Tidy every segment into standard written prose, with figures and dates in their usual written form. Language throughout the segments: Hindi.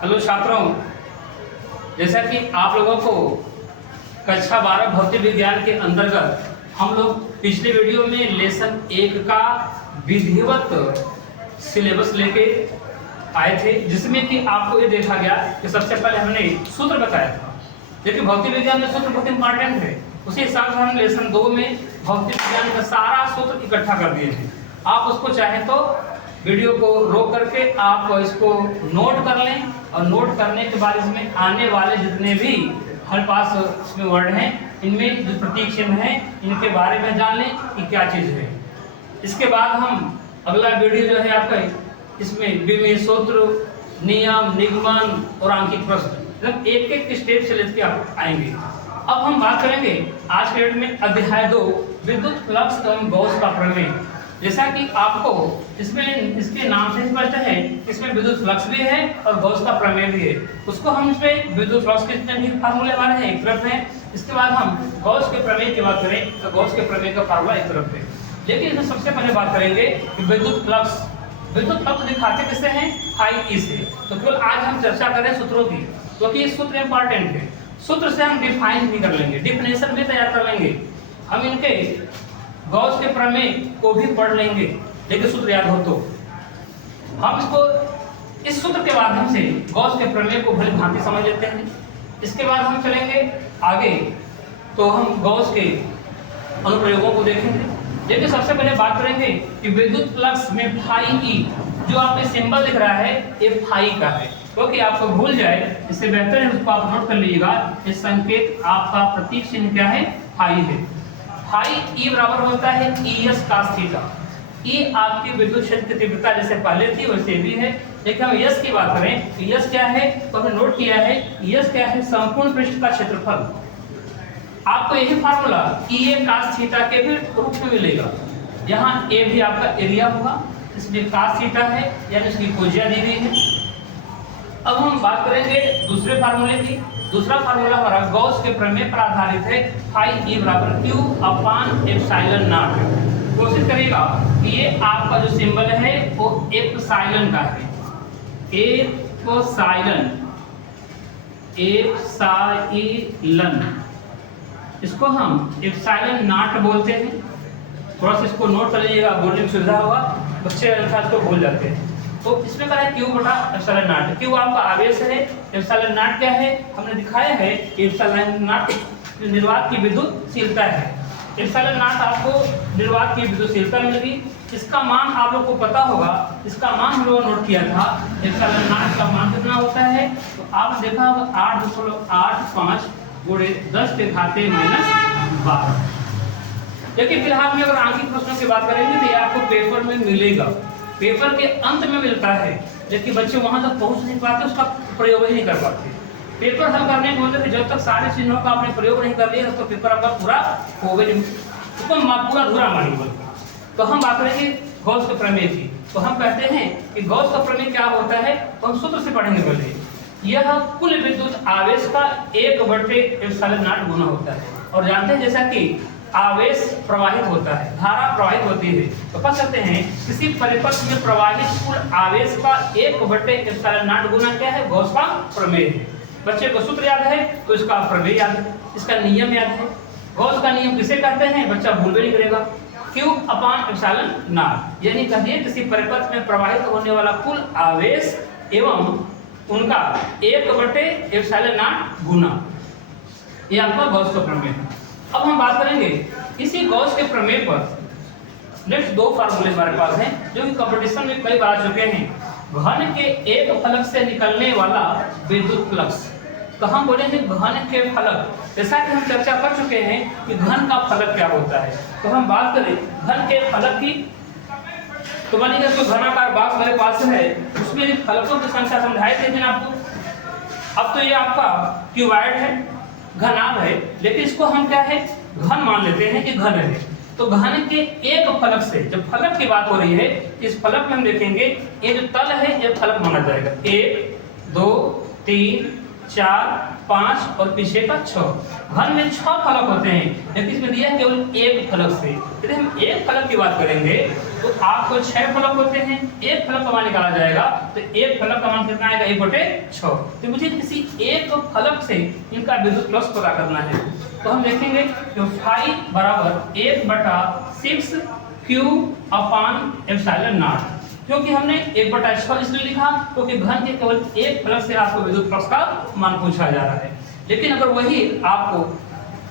हेलो छात्रों, जैसा कि आप लोगों को कक्षा 12 भौतिक विज्ञान के अंतर्गत हम लोग पिछले वीडियो में लेसन 1 का विधिवत सिलेबस लेके आए थे, जिसमें कि आपको ये देखा गया कि सबसे पहले हमने सूत्र बताया था। लेकिन भौतिक विज्ञान में सूत्र बहुत इंपॉर्टेंट है। उसी हिसाब से हमने लेसन 2 में भौतिक विज्ञान का सारा सूत्र इकट्ठा कर दिए हैं। आप उसको चाहें तो वीडियो को रोक करके आप इसको नोट कर लें, और नोट करने के बाद इसमें आने वाले जितने भी हमारे पास इसमें वर्ड हैं, इनमें जो प्रतीक चिन्ह हैं, इनके बारे में जान लें कि क्या चीज़ है। इसके बाद हम अगला वीडियो जो है आपका इसमें विमीय सूत्र, नियम, निगमन और आंकिक प्रश्न, मतलब एक एक स्टेप से लेकर आप आएंगे। अब हम बात करेंगे आज के वीडियो में अध्याय 2 विद्युत फ्लक्स एवं गॉस का प्रमेय। जैसा कि आपको इसमें इसके नाम से स्पष्ट है, इसमें विद्युत फ्लक्स भी है और गॉस का प्रमेय भी है। उसको हम इसमें विद्युत फ्लक्स के जितने भी फार्मूले हमारे हैं एक तरफ है, इसके बाद हम गॉस के प्रमेय की बात करें तो गॉस के प्रमेय का फार्मूला एक तरफ है। लेकिन इसमें सबसे पहले बात करेंगे कि विद्युत फ्लक्स दिखाते किसे हैं, फाई ई से। तो केवल आज हम चर्चा करें सूत्रों की, क्योंकि ये सूत्र इंपॉर्टेंट है। सूत्र से हम डिफाइन भी कर लेंगे, डिफिनेशन भी तैयार कर लेंगे, हम इनके गॉस के प्रमेय को भी पढ़ लेंगे। लेकिन सूत्र याद हो तो हम इसको इस सूत्र के माध्यम से गॉस के प्रमेय को भली भांति समझ लेते हैं। इसके बाद हम चलेंगे आगे, तो हम गॉस के अनुप्रयोगों को देखेंगे। लेकिन सबसे पहले बात करेंगे कि विद्युत फ्लक्स में फाई ई, जो आपके सिंबल दिख रहा है, ये फाई का है। क्योंकि आपको भूल जाए, इससे बेहतर है उसको आप नोट कर लीजिएगा। इस संकेत आपका प्रतीक चिन्ह क्या है, फाई है। फाई ई बराबर होता है ई एस कास थीटा। ई आपकी विद्युत क्षेत्र की तीव्रता जैसे पहले थी वैसे भी है। लेकिन हम यस की बात करें तो यस क्या है, तो हमने नोट किया है यस क्या है, संपूर्ण पृष्ठ का क्षेत्रफल। आपको यही फार्मूला ई ए कास थीटा के भी रूप में मिलेगा। यहाँ ए भी आपका एरिया होगा, इसमें कास थीटा है यानी इसकी त्रिज्या दी गई है। अब हम बात करेंगे दूसरे फार्मूले की। दूसरा फार्मूला हमारा गॉस के प्रमेय पर आधारित है, फाई ई बराबर क्यू अपान एप्सिलॉन नॉट। कोशिश करिएगा कि ये आपका जो सिंबल है वो एप्सिलॉन का है, एप्सिलॉन, इसको हम एप्सिलॉन नॉट बोलते हैं। थोड़ा सा इसको नोट कर लीजिएगा, बोलने में सुविधा होगा, बच्चे अर्थात को भूल जाते हैं। तो इसमें क्या है, क्यू बटा एप्सिलॉन नॉट। क्यू आपका आवेश है, एप्सिलॉन नॉट क्या है, हमने दिखाया है कि एप्सिलॉन नॉट निर्वात की विद्युतशीलता है। एप्सिलॉन नॉट आपको निर्वात की विद्युतशीलता मिलेगी। इसका मान आप लोग को पता होगा, इसका मान हम लोगों ने नोट किया था। एप्सिलॉन नॉट का मान कितना होता है, तो आप देखा होगा 8.85 गुणे 10 के घाते -12। लेकिन फिलहाल में अगर आंकिक प्रश्नों की बात करेंगे तो ये आपको पेपर में मिलेगा, पेपर के अंत में मिलता है। लेकिन बच्चे वहां तक पहुंच नहीं पाते, उसका प्रयोग ही नहीं कर पाते। पेपर हल करने के मतलब जब तक सारे चिन्हों का आपने प्रयोग नहीं कर लिया तो पेपर आपका पूरा हो गया, उसको पूरा अधूरा मानिए। तो हम बात करेंगे गॉस के प्रमेय की। तो हम कहते हैं कि गॉस का प्रमेय क्या होता है, तो हम सूत्र से पढ़ेंगे पहले। यह कुल विद्युत आवेश का 1/एप्सिलॉन नॉट गुना होता है। और जानते हैं जैसा कि आवेश प्रवाहित होता है, धारा प्रवाहित होती है, तो कह सकते हैं किसी परिपथ में प्रवाहित कुल आवेश का 1/एप्सिलॉन नॉट गुना क्या है, गॉस का प्रमेय है। बच्चे को सूत्र याद है तो इसका प्रमेय याद है, इसका नियम याद है। गॉस का नियम किसे कहते हैं, बच्चा भूल भी नहीं करेगा, क्यू अपान एप्सिलॉन नॉट। यानी कहिए किसी परिपथ में प्रवाहित होने वाला कुल आवेश एवं उनका 1/एप्सिलॉन नॉट गुना, ये आपका गॉस का प्रमेय है। अब हम बात करेंगे इसी गॉस के प्रमेय पर नेक्स्ट 2 फार्मूले हमारे पास हैं, जो कि कंपटीशन में कई बार आ चुके हैं। घन के एक फलक से निकलने वाला विद्युत फ्लक्स, तो हम बोलेंगे घन के फलक। जैसा कि हम चर्चा कर चुके हैं कि घन का फलक क्या होता है, तो हम बात करें घन के फलक की। तो मानिए इसको घनाकार बॉक्स मेरे पास है, उसमें फलकों की संख्या समझाए थे मैंने आपको। अब तो ये आपका क्यूबॉइड है, घनाभ है, लेकिन इसको हम क्या है, घन मान लेते हैं कि घन है। तो घन के एक फलक से, जब फलक की बात हो रही है, इस फलक में हम देखेंगे ये जो तल है ये फलक माना जाएगा। 1 2 3 4 5 और पीछे का 6। घन में 6 फलक होते हैं, लेकिन इसमें दिया है केवल एक फलक से। यदि हम एक फलक की बात करेंगे तो आपको 6 फलक होते हैं, एक फलक का मान निकाला जाएगा तो एक फलक का मान कितना आएगा 1/6। तो मुझे किसी एक फलक से इनका विद्युत फ्लक्स पता करना है। तो हम देखेंगे कि फाई बराबर 1/6 Q/ε0। क्योंकि हमने 1/6 इसलिए लिखा क्योंकि घन के केवल एक फलक से आपको विद्युत फ्लक्स का मान पूछा जा रहा है। लेकिन अगर वही आपको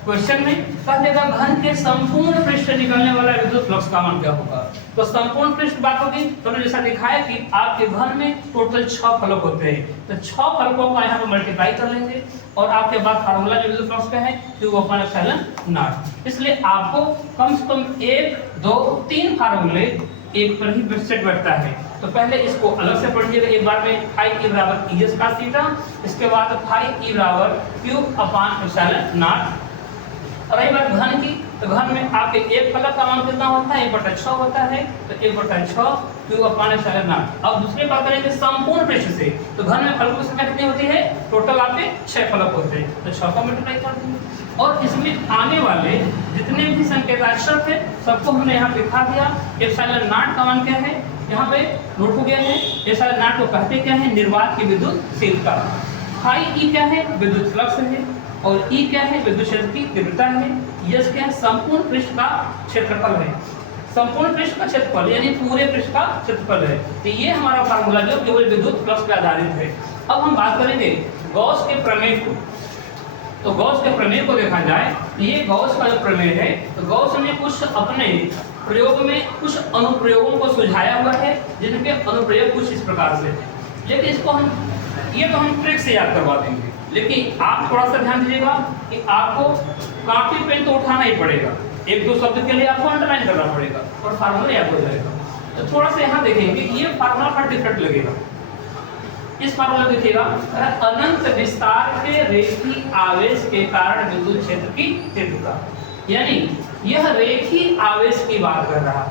क्वेश्चन में कह देगा घन के संपूर्ण पृष्ठ से निकलने वाला विद्युत फ्लक्स का मान क्या होगा, तो संपूर्ण पृष्ठ बात होगी। तो हमने जैसा दिखाया कि आपके घन में टोटल 6 फलक होते हैं, तो 6 फलकों का यहाँ पे मल्टीप्लाई कर लेंगे और आपके पास फार्मूला जो विद्युत फ्लक्स का है Q/ε0। इसलिए आपको कम से कम 1 2 3 फार्मूले एक पर ही सेट बैठता है। तो पहले इसको अलग से पढ़िएगा एक बार में, फाई ई बराबर ES का थीटा, इसके बाद फाई ई बराबर Q/ε0। और रही बात घन की, तो घन में आपके एक फलक का मान कितना होता है 1/6 होता है, तो 1/6 Q/ε0। अब दूसरी बात करेंगे संपूर्ण पृष्ठ से, तो घन में फलकों की संख्या कितनी होती है, टोटल आपके 6 फलक होते हैं, तो 6 का मल्टीप्लाई कर देंगे। और इसमें आने वाले जितने भी संकेताक्षर थे सबको हमने यहाँ पे लिखा दिया। ε0 का मान क्या है, यहाँ पे नोट हो गया है। ε0 को कहते क्या है, निर्वात की विद्युतशीलता। फाई ई क्या है, विद्युत फ्लक्स है, और ई क्या है, विद्युत क्षेत्र की तीव्रता है। यस क्या है, संपूर्ण पृष्ठ का क्षेत्रफल है, संपूर्ण पृष्ठ का क्षेत्रफल यानी पूरे पृष्ठ का क्षेत्रफल है। तो ये हमारा फार्मूला जो केवल विद्युत फ्लक्स पर आधारित है। अब हम बात करेंगे गॉस के प्रमेय को। तो गॉस के प्रमेय को देखा जाए तो ये गॉस का जो प्रमेय है, तो गॉस ने कुछ अपने प्रयोग में कुछ अनुप्रयोगों को सुझाया हुआ है, जिनके अनुप्रयोग कुछ इस प्रकार से है। लेकिन इसको हम ट्रिक से याद करवा देंगे, लेकिन आप थोड़ा सा ध्यान दीजिएगा कि आपको कॉपी पेन तो उठाना ही पड़ेगा, एक दो शब्द के लिए आपको अंडरलाइन करना पड़ेगा और फार्मूला याद हो जाएगा। तो थोड़ा सा यहाँ देखेंगे ये फार्मूला पर डिफरेंट लगेगा। इस फार्मूला देखिएगा, अनंत विस्तार के रेखीय आवेश के कारण विद्युत क्षेत्र की तीव्रता, यानी यह रेखीय आवेश की बात कर रहा है।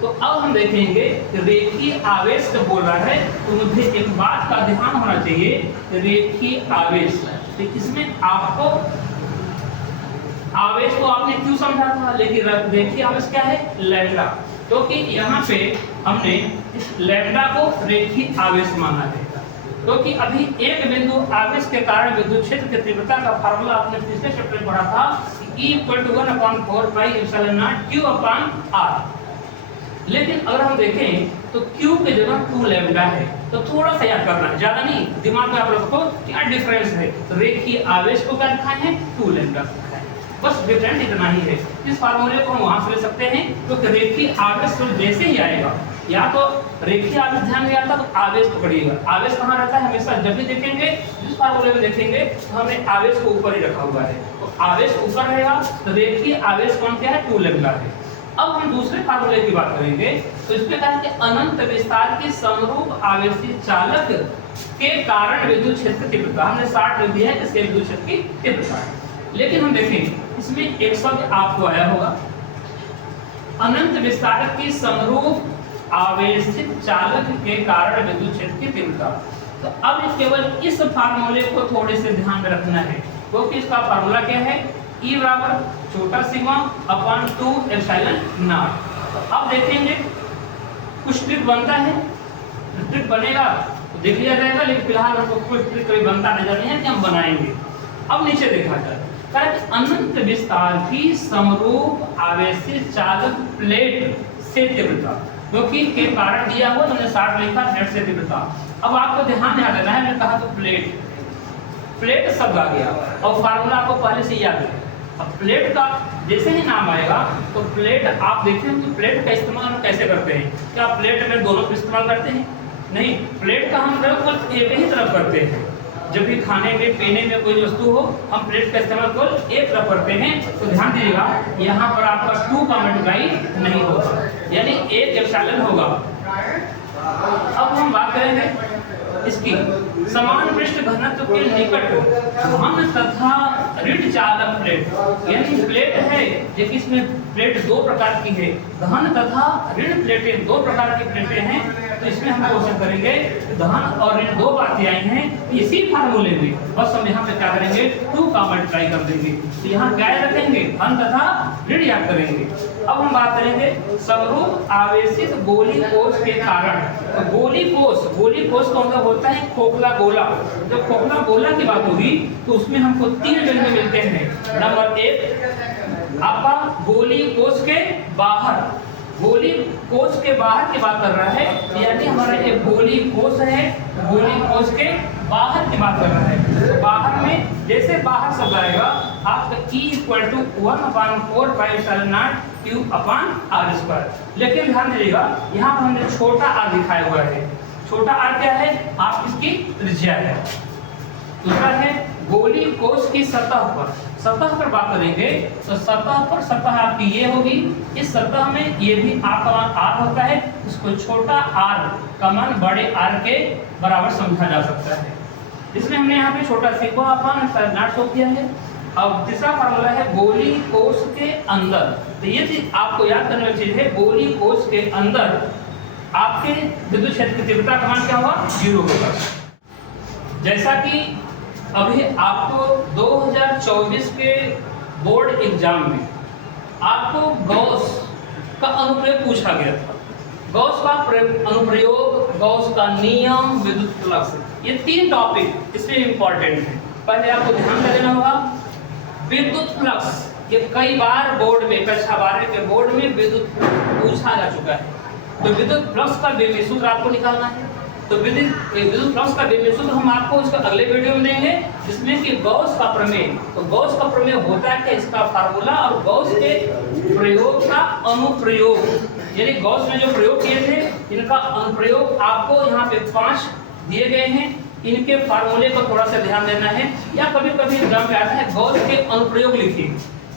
तो अब हम देखेंगे कि रेखीय आवेश से बोल रहा है, तो मुझे एक बात का ध्यान होना चाहिए, रेखीय आवेश। तो इसमें आपको आवेश को आपने क्यों समझा था, लेकिन रेखीय आवेश क्या है, लैम्डा। क्योंकि यहाँ पे हमने इस लैम्डा को रेखीय आवेश माना है। क्योंकि अभी एक बिंदु आवेश के कारण विद्युत क्षेत्र की तीव्रता का फार्मूला आपने पिछले चैप्टर में पढ़ा था, E = 1/4πε0 Q/r। लेकिन अगर हम देखें तो Q के जगह 2 लैम्डा है, तो थोड़ा सा याद करना है, ज्यादा नहीं, दिमाग में आप रखो क्या डिफरेंस है। तो रेखीय आवेश को क्या लिखा है, 2 लैम्डा लिखा है, बस डिफरेंस इतना ही है। इस फार्मूले को हम वहां से ले सकते हैं, क्योंकि रेखीय आवेश तो जैसे ही आएगा, या तो रेखीय आवेश ध्यान में आता तो आवेश पकड़िएगा। आवेश कहाँ रहता है, हमेशा जब भी देखेंगे जिस फार्मूले में देखेंगे तो हमने आवेश को ऊपर ही रखा हुआ है, तो आवेश ऊपर रहेगा, तो रेखीय आवेश कौन क्या है, 2 लैम्डा है। अब हम दूसरे फार्मूले की बात करेंगे, तो इसमें कहा कि अनंत विस्तार के समरूप आवेशी चालक के कारण विद्युत क्षेत्र की तीव्रता, हमने 60 लिख दिया है, इसके विद्युत क्षेत्र की तीव्रता। लेकिन हम देखें इसमें एक शब्द आपको आया होगा, अनंत विस्तार की समरूप आवेशित चालक के कारण विद्युत क्षेत्र की तीव्रता। तो अब केवल इस फार्मूले को थोड़े से ध्यान में रखना है, क्योंकि इसका फार्मूला क्या है, E बराबर छोटा सिग्मा अपॉन 2 ε0। तो अब देखेंगे कुछ ट्रिक बनता है, ट्रिक बनेगा तो देख लिया जाएगा, लेकिन फिलहाल हमको कोई ट्रिक कोई बनता नजर नहीं है कि हम बनाएंगे। अब नीचे देखा जाए, अनंत विस्तार की समरूप आवेशित चालक प्लेट से तीव्रता, क्योंकि के कारण दिया हुआ, तुमने 60 लिखा, नेट से तीव्रता। अब आपको ध्यान याद देना है, मैंने कहा तो प्लेट शब्द आ गया और फार्मूला आपको पहले से याद है। अब प्लेट का जैसे ही नाम आएगा तो प्लेट आप देखें कि प्लेट का इस्तेमाल हम कैसे करते हैं, क्या प्लेट में दोनों इस्तेमाल करते हैं, नहीं, प्लेट का हम केवल एक ही तरफ करते हैं। जब भी खाने में पीने में कोई वस्तु हो, हम प्लेट का इस्तेमाल केवल एक तरफ करते हैं। तो ध्यान दीजिएगा, यहाँ पर आपका 2 का मल्टीप्लाई नहीं होगा, यानी 1 एप्सिलॉन होगा। अब हम बात करेंगे इसकी समान पृष्ठ घनत्व के निकट घन तथा ऋण चालक प्लेट, यानी प्लेट है जो कि इसमें प्लेट 2 प्रकार की है, घन तथा ऋण प्लेटें 2 प्रकार की प्लेटें हैं। तो इसमें हम क्वेश्चन करेंगे धन और ऋण 2 बातें आई हैं इसी फार्मूले में, बस हम यहाँ पे क्या करेंगे 2 का मल्टीप्लाई कर देंगे। तो यहाँ क्या रखेंगे, धन तथा ऋण याद करेंगे। अब हम बात करेंगे समरूप आवेशित गोली कोष के कारण। तो गोली कोष का मतलब होता है खोखला गोला। जब खोखला गोला की बात होगी तो उसमें हमको 3 बिंदु मिलते हैं। नंबर 1 आपका गोली कोष के बाहर, गोली कोष के बाहर की बात कर रहा है, यानी हमारा ये गोली कोष है, गोली कोष के बाहर की बात कर रहा है। तो बाहर में जैसे बाहर शब्द आएगा आपका E = 1/4πε0 Q/r²। लेकिन ध्यान दीजिएगा यहाँ पर हमने छोटा r दिखाया हुआ है। छोटा r क्या है? आप इसकी त्रिज्या है। दूसरा है गोली कोष की सतह पर बात करेंगे तो सतह आपकी ये होगी। इस सतह में ये भी आपका मान r होता है, इसको छोटा r का मान बड़े r के बराबर समझा जा सकता है। इसलिए हमने यहाँ पे छोटा σ/0 शो किया है। अब तीसरा फार्मूला है गोली कोष के अंदर। तो ये चीज आपको याद करने वाली चीज है, गोली कोष के अंदर आपके विद्युत क्षेत्र की तीव्रता का मान क्या होगा? 0 होगा। जैसा कि अभी आपको 2024 के बोर्ड एग्जाम में आपको गॉस का अनुप्रयोग पूछा गया था। गॉस का अनुप्रयोग, गॉस का नियम, विद्युत फ्लक्स, ये 3 टॉपिक इसमें इंपॉर्टेंट है। पहले आपको ध्यान देना होगा विद्युत फ्लक्स, ये कई बार बोर्ड में कक्षा 12 के बोर्ड में विद्युत पूछा जा चुका है। तो विद्युत फ्लक्स का बेमिल सूत्र आपको निकालना है। तो विद्युत फ्लक्स का बेमिल सूत्र हम आपको इसका अगले वीडियो में देंगे, जिसमें कि गॉस का प्रमेय। तो गॉस का प्रमेय होता है कि इसका फार्मूला और गॉस के प्रयोग का अनुप्रयोग, यानी गॉस ने जो प्रयोग किए थे इनका अनुप्रयोग आपको यहाँ पे 5 दिए गए हैं। इनके फार्मूले को थोड़ा सा ध्यान देना है। या कभी कभी एग्जाम में आता है गॉस के अनुप्रयोग लिखिए।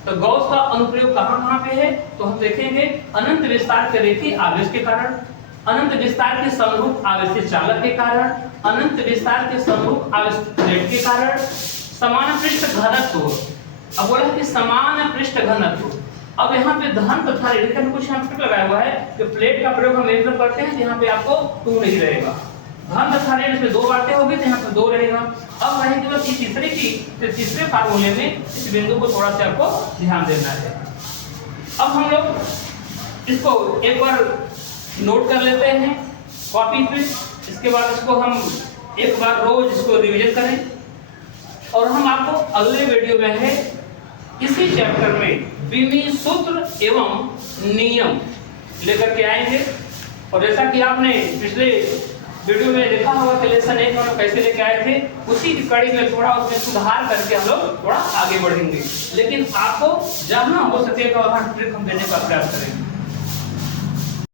तो गॉस का अनुप्रयोग कहाँ पे है? तो हम देखेंगे अनंत विस्तार के रेखीय आवेश के कारण, अनंत विस्तार के समरूप आवेशित चालक के कारण, अनंत विस्तार के समरूप आवेशित प्लेट के कारण, समान पृष्ठ घनत्व। अब बोला कि समान पृष्ठ घनत्व। अब यहाँ पे धन तथा ऋण कुछ यहाँ पे लगाया हुआ है कि प्लेट का प्रयोग हम एक करते हैं, यहाँ पे आपको 2 नहीं रहेगा। धन तथा ऋण इसमें 2 बातें होगी तो यहाँ पे 2 रहेगा। अब रहेगी बस ये तीसरे की, तो तीसरे फार्मूले में इस बिंदु को थोड़ा सा आपको ध्यान देना है। अब हम लोग इसको एक बार नोट कर लेते हैं कॉपी पे। इसके बाद इसको हम एक बार रोज इसको रिवीजन करें और हम आपको अगले वीडियो में है इसी चैप्टर में विमीय सूत्र एवं नियम लेकर के आएंगे। और जैसा कि आपने पिछले वीडियो में देखा होगा कि लेसन 1 में कैसे लेके आए थे, उसी की कड़ी में थोड़ा उसमें सुधार करके हम लोग थोड़ा आगे बढ़ेंगे। लेकिन आपको जहां हो सकेगा वहां ट्रिक हम देने का प्रयास करेंगे।